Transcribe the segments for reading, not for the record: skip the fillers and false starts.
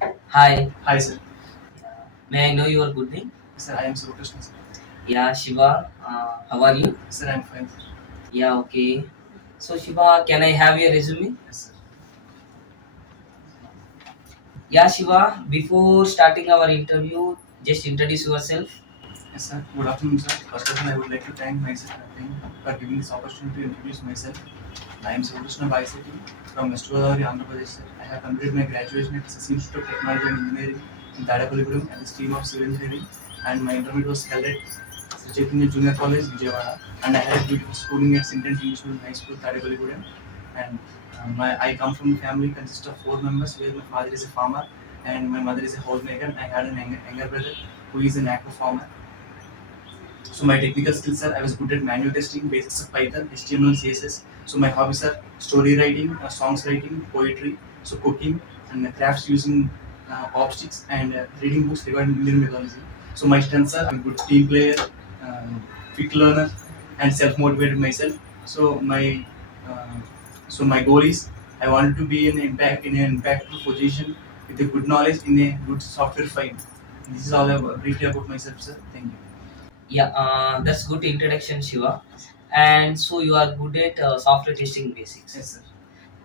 Hi, Hi, sir. may I know your good name? Sir, I am Surya, sir. Yeah, Shiva. How are you? Sir, I am fine, sir. Yeah, okay. So, Shiva, can I have your resume? Yes, sir. Yeah, Shiva, before starting our interview, just introduce yourself. Yes, sir. Good afternoon, sir. First of all, I would like to thank myself for giving this opportunity to introduce myself. I am Surya Bicycle from West Godavari, Andhra Pradesh, sir. I have completed my graduation at SSC Institute of Technology and Engineering in Tadapalligudem at the stream of civil engineering, and my intermediate was held at Sri Chaitanya Junior College, Vijayawada, and I had a beautiful schooling at St. English Medium High School, Tadapalligudem. And I come from a family consists of four members, where my father is a farmer and my mother is a homemaker. And I had an younger brother who is an aqua farmer. So my technical skills are I was good at manual testing, basics of Python, HTML, CSS. So my hobbies are story writing, songs writing, poetry, so cooking and crafts using optics and reading books regarding Indian mythology. So my strengths are I'm a good team player, uh, quick learner, and self-motivated myself. So uh, my goal is I want to be in an impactful position with a good knowledge in a good software field. This is all briefly about myself, sir. Thank you. Yeah, that's good introduction, Shiva. And so you are good at software testing basics. Yes, sir.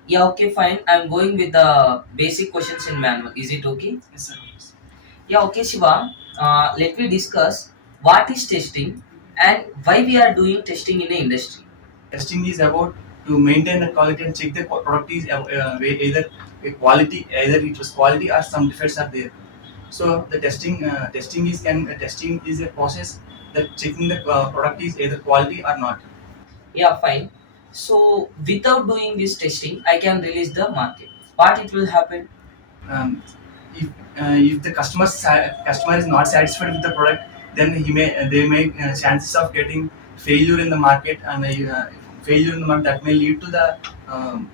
Yeah, okay, fine. I'm going with the basic questions in manual. Is it okay? Yes, sir. Yes. Yeah, okay, Shiva. Let me discuss what is testing and why we are doing testing in the industry. Testing is about to maintain the quality and check the product is either a quality, either it was quality or some defects are there. So the testing is a process that checking the product is either quality or not. Yeah, fine. So without doing this testing, I can release the market. What it will happen? Um, if the customer is not satisfied with the product, then they may chances of getting failure in the market, and failure in the market that may lead to the um,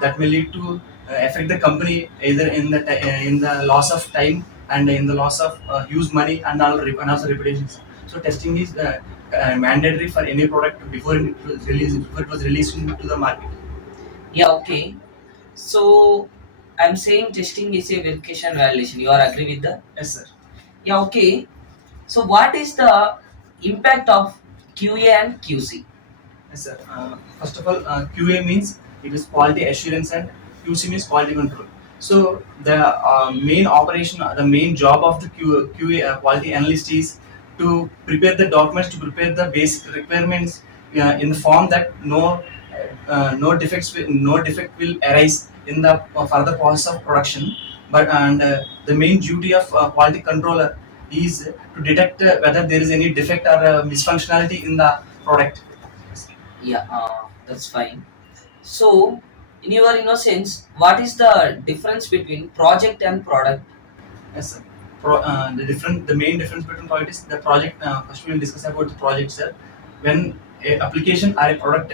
that may lead to affect the company either in the loss of time and in the loss of huge money and also reputations. So testing is mandatory for any product before it was released into the market. Yeah, okay. So I'm saying testing is a verification validation. You are agree with that? Yes, sir. Yeah, okay. So what is the impact of QA and QC? Yes, sir. First of all, QA means it is quality assurance and QC means quality control. So the main operation, the main job of the QA quality analyst is to prepare the documents, to prepare the basic requirements in the form that no defect will arise in the further process of production. But and the main duty of quality controller is to detect whether there is any defect or misfunctionality in the product. Yeah, that's fine. So in your innocence, what is the difference between project and product? Yes, sir. The main difference between project is the project. First, we will discuss about the project, sir. When a application or a product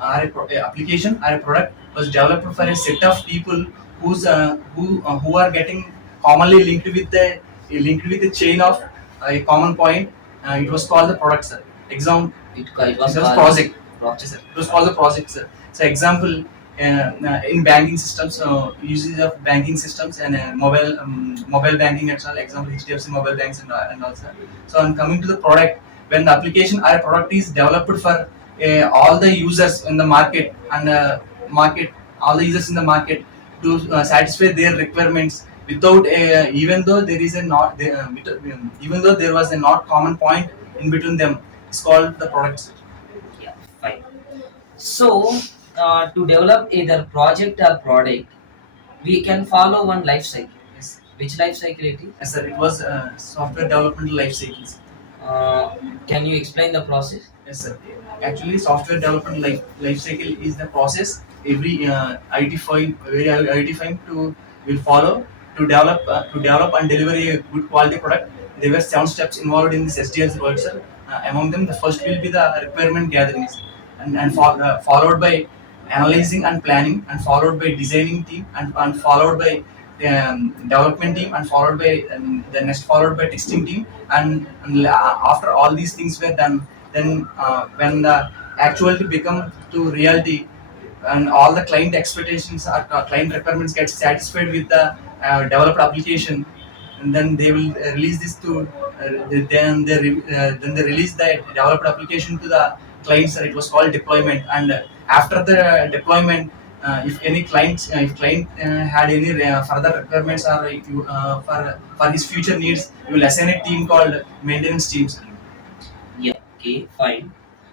a application or a product was developed for a set of people who are getting commonly linked with the chain of a common point. It was called the product, sir. It was It was called project. Yes, project. sir. It was called the project, sir. So example, in banking systems, usage of banking systems and mobile banking and all. Example, HDFC mobile banks and also. So on coming to the product, when the application or a product is developed for all the users in the market and market all the users in the market to satisfy their requirements without even though there is a not even though there was a not common point in between them, it's called the product. Yeah, fine. So to develop either project or product, we can follow one life cycle. Yes. Which life cycle it is? Yes, sir. It was software development life cycles. Uh, can you explain the process? Yes, sir. Actually, software development life cycle is the process every IT firm to will follow to develop and deliver a good quality product. There were seven steps involved in this SDLC work, sir. Among them, the first will be the requirement gatherings, followed by analyzing and planning, and followed by designing team, and followed by development team, and followed by the next followed by testing team, after all these things were done, then when the actuality become to reality and all the client expectations or client requirements get satisfied with the developed application, and then they will release this to then they release that developed application to the clients. It was called deployment. And after the deployment, if any clients if client had any further requirements, or if you, for his future needs, you will assign a team called maintenance teams. Yeah, okay, fine.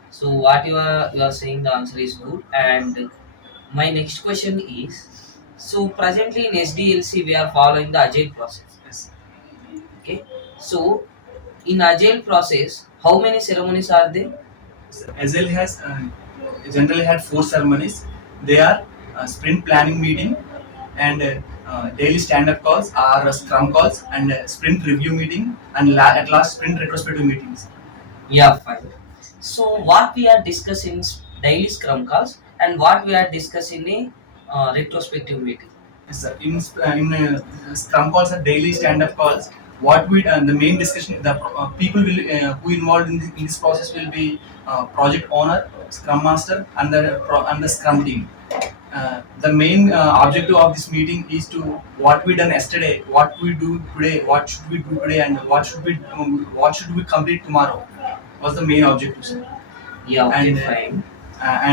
So what you are saying, the answer is good. And my next question is, so presently in SDLC we are following the agile process. Yes. Okay. So in agile process, how many ceremonies are there? So Agile has generally had four ceremonies. They are sprint planning meeting, and daily stand-up calls, or scrum calls, and sprint review meeting, and at last sprint retrospective meetings. Yeah, fine. So what we are discussing is daily scrum calls, and what we are discussing in retrospective meeting. Yes, sir. In scrum calls are daily stand-up calls. What we the main discussion, the people will who involved in this process will be project owner, scrum master, and the scrum team. The main objective of this meeting is to what we done yesterday, what we do today, what should we do today, and what should we complete tomorrow. Was the main objective, sir. Yeah, okay, And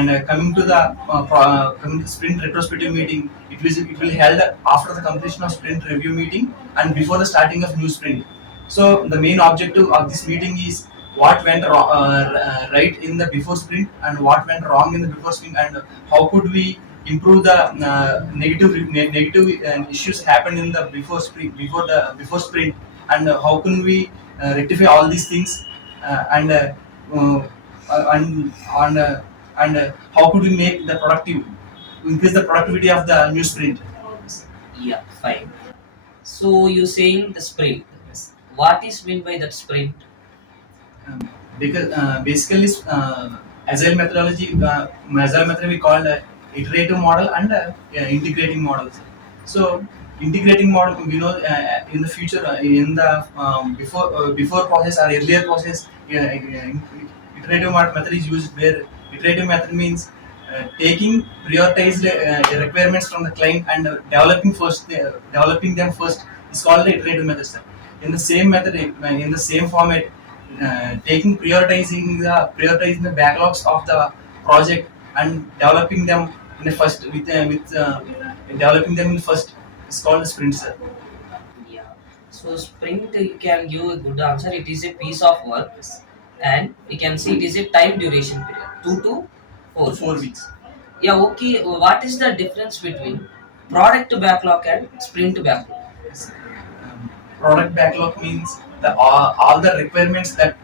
fine. coming to sprint retrospective meeting, it will held after the completion of sprint review meeting and before the starting of new sprint. So the main objective of this meeting is what went right in the before sprint, and what went wrong in the before sprint, and how could we improve the negative issues happened in the before sprint, and how can we rectify all these things, and uh, and how could we make the productive increase the productivity of the new sprint. Yeah, fine. So you saying the sprint. Yes. What is meant by that sprint? Because basically agile method we call iterative model and integrating models. So integrating model, in the future, in the before process or earlier process, iterative method is used, where iterative method means taking prioritized requirements from the client and developing them first is called the iterative method, sir. In the same method, in the same format, prioritizing the backlogs of the project and developing them in the first with developing them in first is called the sprint, sir. Yeah. So sprint you can give a good answer. It is a piece of work, Yes. and we can see it is a time duration period, 2 to 4 4 weeks. weeks. Yeah. Okay. What is the difference between product backlog and sprint backlog? Yes. Product backlog means all the requirements that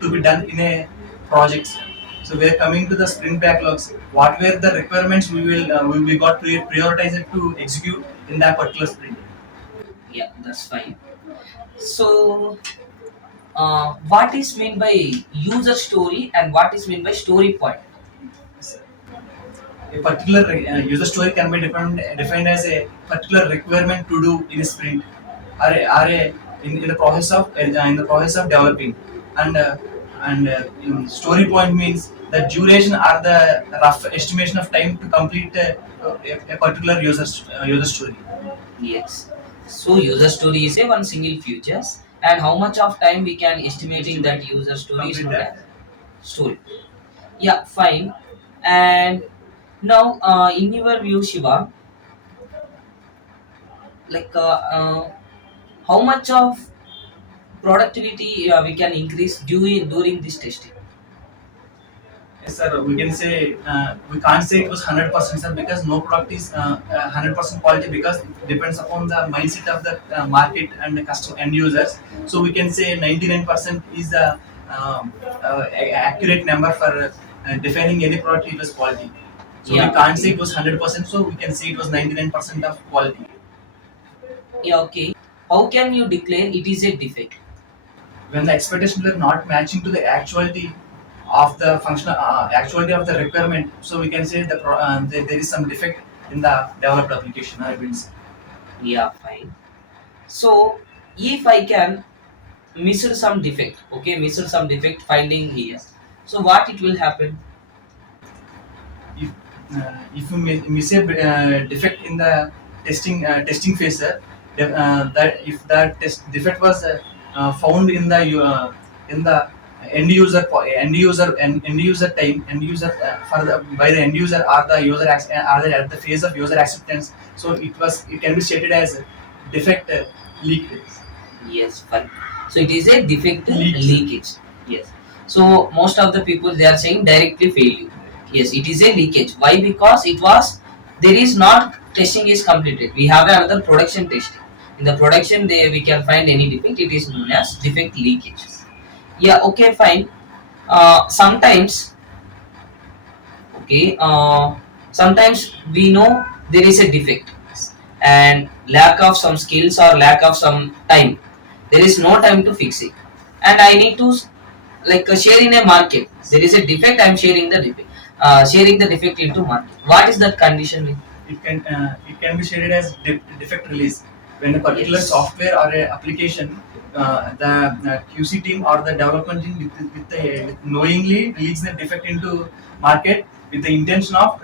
to be done in a project. So we are coming to the sprint backlogs. What were the requirements we got prioritized to execute in that particular sprint? Yeah, that's fine. So, what is meant by user story and what is meant by story point? A particular user story can be defined as a particular requirement to do in a sprint, in the process of developing, and story point means the duration or the rough estimation of time to complete a particular user story. Yes. So, user story is a one single features, and how much of time we can estimating that user story is Complete known that. as story. Yeah, fine. And now, in your view, Shiva, like how much of productivity we can increase during this testing? Yes, sir. We can say we can't say it was 100%, sir, because no product is 100% quality, because it depends upon the mindset of the market and the customer end users. So we can say 99% is the accurate number for defining any product it was quality. So we Yeah, can't say okay. it was 100%. So we can say it was 99% of quality. Yeah, okay. How can you declare it is a defect? When the expectations were not matching to the actuality of the functional actuality of the requirement, so we can say there is some defect in the developed application, I will say. Yeah, fine. So if I can miss some defect, okay, miss some defect finding here. So what it will happen? If you miss a defect in the testing phase, sir. That if that test defect was found in the end user time, end user for the by the end user or the are the at the phase of user acceptance, so it can be stated as defect leakage. Yes, fine. So it is a defect Leak, sir. leakage. Yes. So most of the people they are saying directly failure. Yes, it is a leakage. Why? Because it was there is not testing is completed. We have another production testing. In the production, they we can find any defect. It is known as defect leakage. Yeah. Okay. Fine. Sometimes okay. Sometimes we know there is a defect and lack of some skills or lack of some time, there is no time to fix it, and I need to share in a market, there is a defect, I'm sharing the defect into market. What is that condition? It can be shaded as defect release when a particular Yes. software or a application, the QC team or the development team with knowingly release the defect into market with the intention of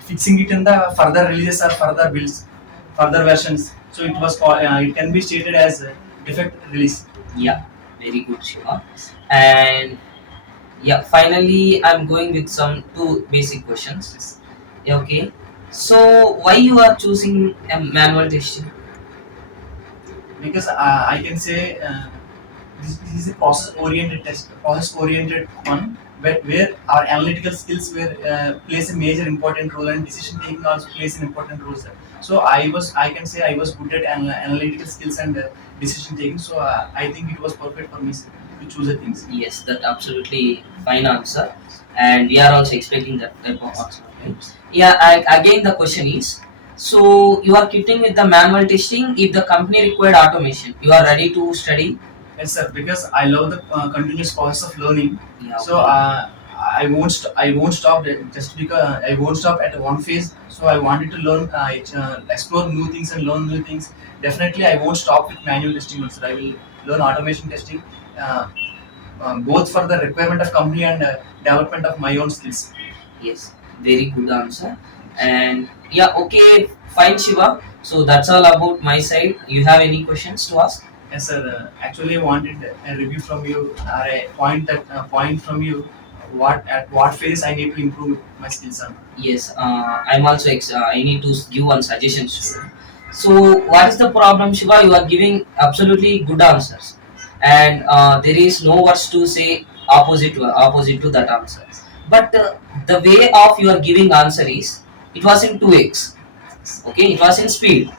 fixing it in the further releases or further builds, further versions. So it can be stated as defect release. Yeah, very good, Shiva. And yeah, finally I'm going with some two basic questions. Yeah, okay, so why you are choosing a manual testing? Because I can say this is a process oriented one, where our analytical skills were plays a major important role, and decision taking also plays an important role, sir. So I can say I was good at analytical skills and decision taking. So I think it was perfect for me, sir, to choose the things. Yes, that absolutely fine answer, and we are also expecting that type of answer. Okay? Yeah, again the question is, so you are quitting with the manual testing if the company required automation. You are ready to study. Yes, sir. Because I love the continuous process of learning. Yeah, So okay. I won't stop just because I won't stop at one phase. So I wanted to learn, explore new things and learn new things. Definitely, I won't stop with manual testing also. I will learn automation testing, uh, both for the requirement of company and development of my own skills. Yes, very good answer. And yeah, okay, fine, Shiva. So that's all about my side. You have any questions to ask? Yes, sir. Actually, I wanted a review from you, or a point from you. What at what phase I need to improve my skills on? Yes, I'm also. I need to give one suggestion. So, what is the problem, Shiva? You are giving absolutely good answers, and there is no words to say opposite to that answer. But the way of you are giving answer is it was in 2x. Okay, it was in speed.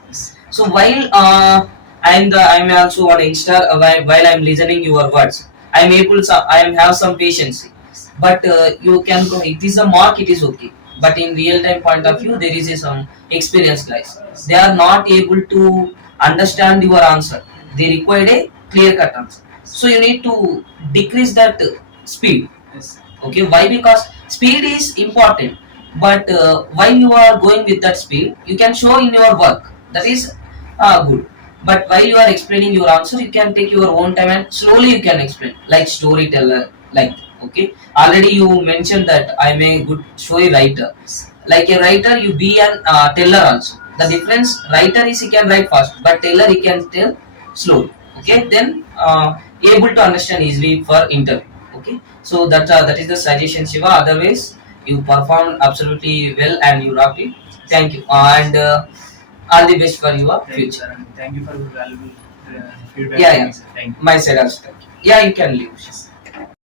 So while I'm also on Insta, while I'm listening your words, I'm able I am have some patience. But you can go. It is a mark. It is okay. But in real time point of view, there is some experienced guys. They are not able to understand your answer. They require a clear cut answer. So you need to decrease that speed. Yes. Okay, why? Because speed is important, but while you are going with that speed, you can show in your work, that is good. But while you are explaining your answer, you can take your own time and slowly you can explain, like storyteller, like, okay, already you mentioned that I'm a good story writer. Like a writer, you be an teller also. The difference, writer is he can write fast, but teller he can tell slowly. Okay, then able to understand easily for interview. Okay, so that is the suggestion, Shiva. Otherwise, you performed absolutely well and you rocked it. Thank you, and all the best for your Thank you, future. sir, and thank you for your valuable feedback. Yeah, from yeah. me, sir. Thank you. My side also. Thank you. Yeah, you can leave.